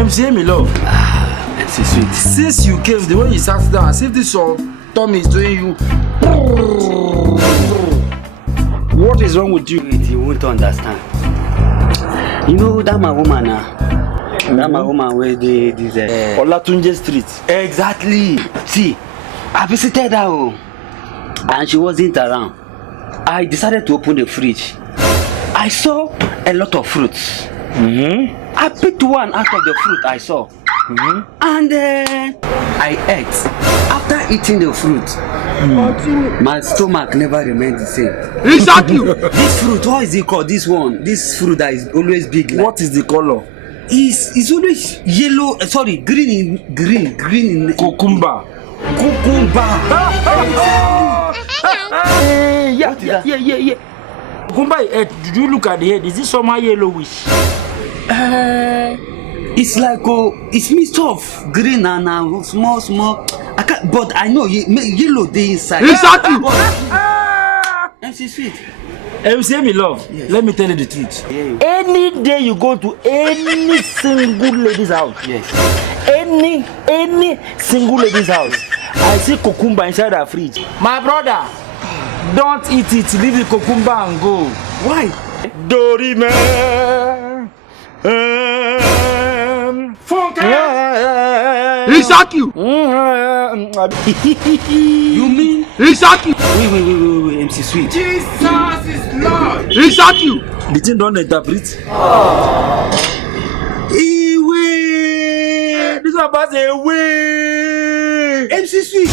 MC, me love. MC Sweet. Since you came, the way you sat down, as if this your tummy is doing you. What is wrong with you? You won't understand. You know that my woman now. That my woman where they this. Olatunje Street. Exactly. See, I visited her, and she wasn't around. I decided to open the fridge. I saw a lot of fruits. I picked one out of the fruit I saw. And I ate. After eating the fruit, my stomach never remained the same. Exactly. This fruit, what is it called? This one, this fruit that is always big. Like, What is the color? it's always yellow. Sorry, green in Cucumber. cucumber. Yeah. Cucumber head. Did you look at the head? Is it somehow yellowish? It's like it's mixed of green and small. I can't, but I know yellow the inside. Exactly. MC Sweet. MC, me love. Yes. Let me tell you the truth. Yeah. Any day you go to any single lady's house, Yes. any single lady's house, I see cucumber inside her fridge. My brother, don't eat it. Leave the cucumber and go. Why? Dorime. Exactly. You mean? Exactly. Wait, MC Sweet. Jesus is Lord. Exactly. The thing don't interpret. This one pass away. MC Sweet.